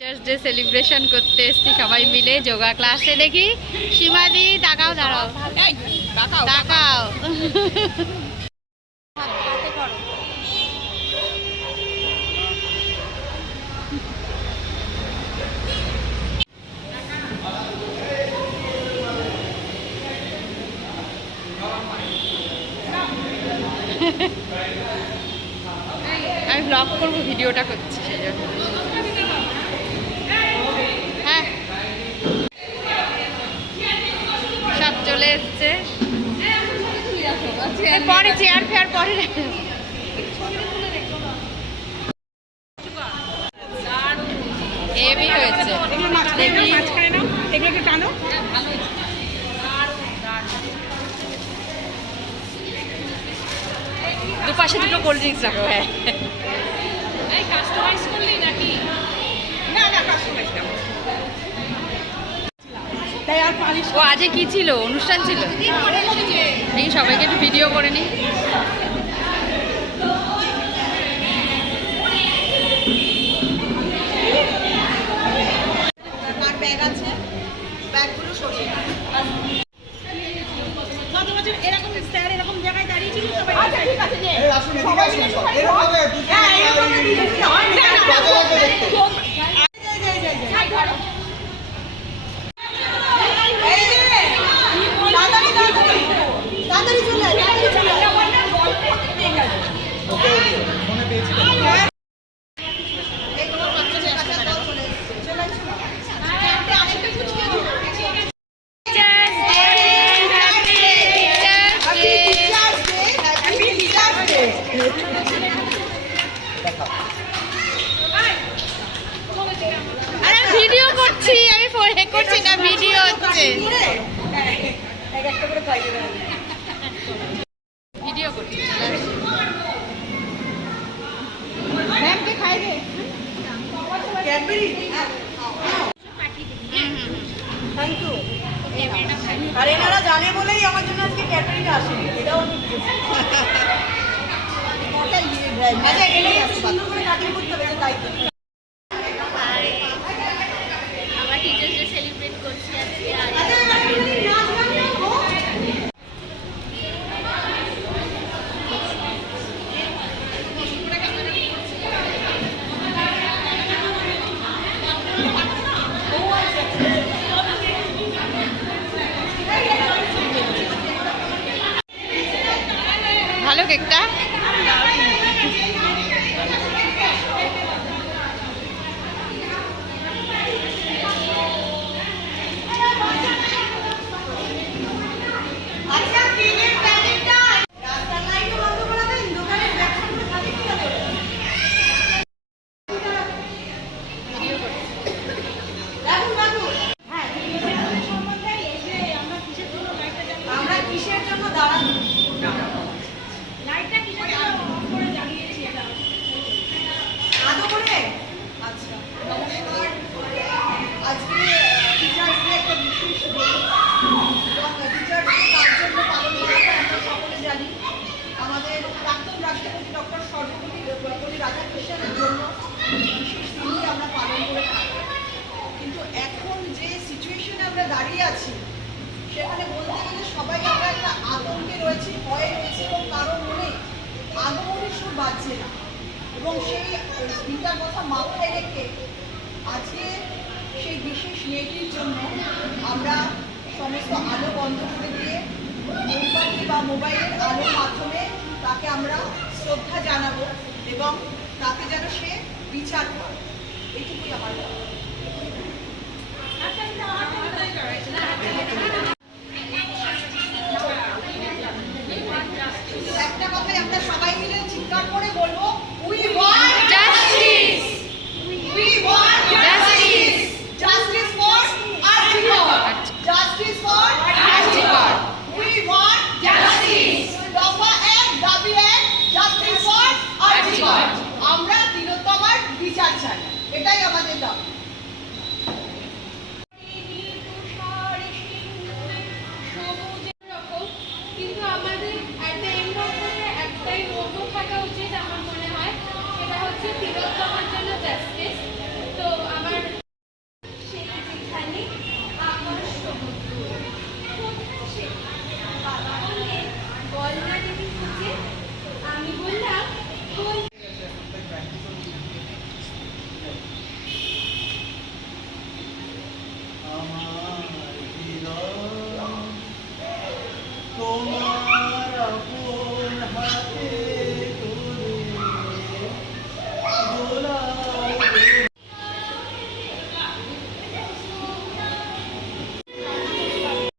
Teachers day celebration করতে এসেছি সবাই মিলে যোগা ক্লাসে। দেখি সীমাদি তাকাও, দাঁড়াও তাকাও। আমি ব্লগ করবো, ভিডিওটা করছি সেই জন্য। হ্যাঁ সব চলে এসছে, পরে চেয়ার ফেয়ার পরে হেভি হয়েছে। দুপাশে দুটো কোল্ড ড্রিঙ্কস রাখো। হ্যাঁ ও আজকে কি ছিল, অনুষ্ঠান ছিল? দেখি সবাইকে একটু ভিডিও করে নিই। ব্যাগ আছে, ব্যাগগুলো সরিয়ে গত বছর এরকম স্যার এরকম জায়গায় দাঁড়িয়েছিল সবাই। আচ্ছা ঠিক আছে, যে সবাই মিলে হ্যাঁ এরকম দিয়েছি হয় না তাড়াতাড়ি চলে ভিডিও করছি আমি, ফোন করছি না, ভিডিও হচ্ছে। ভিডিও করছি। ম্যামকে খাই দে ক্যাডবেরি। Thank you. আর এনারা জানে বলেই আমার জন্য আজকে ক্যাডবেরিটা আসেনি, এটাও আমি আচ্ছা এটাই সুন্দর করে কাটিং করতে হবে, তাই তো। আমরা টিচার্স ডে সেলিব্রেট করছি আজকে। ভালো কেকটা। আমরা কিসের জন্য দাঁড়ানো? আদৌ করে? আচ্ছা, নমস্কার। আজকে টিচার্স ডে একটা বিশেষ দিন। টিচার্স ডে কার জন্য পালন করা হয় আমরা সকলে জানি। আমাদের প্রাক্তন রাষ্ট্রপতি ডক্টর সর্বপল্লী রাধাকৃষ্ণনের জন্য বিশেষ দিনই আমরা পালন করে থাকি। কিন্তু এখন যে সিচুয়েশনে আমরা দাঁড়িয়ে আছি, সেখানে বলতে গেলে সবাই আমরা একটা আতঙ্কে রয়েছি, ভয়ে রয়েছে, এবং কারোর মনে আগমনের সুর বাজছে না। এবং সেই দিনটার কথা মাথায় রেখে আজকে সেই বিশেষ মেয়েটির জন্য আমরা সমস্ত আলো বন্ধ করে দিয়ে মোমবাতি বা মোবাইলের আলোর মাধ্যমে তাকে আমরা শ্রদ্ধা জানাবো এবং তাকে যেন সে বিচার করে। এইটুকুই আমার একটা কথাই আমরা সবাই মিলে চিৎকার করে বলবো, we want justice, we want justice, justice for RG Kar, justice for RG Kar, we want justice. দফা এক, দাবি এক, জাস্টিস ফর আরজিকর। আমরা তিলোত্তমার বিচার চাই, এটাই আমাদের দাবি।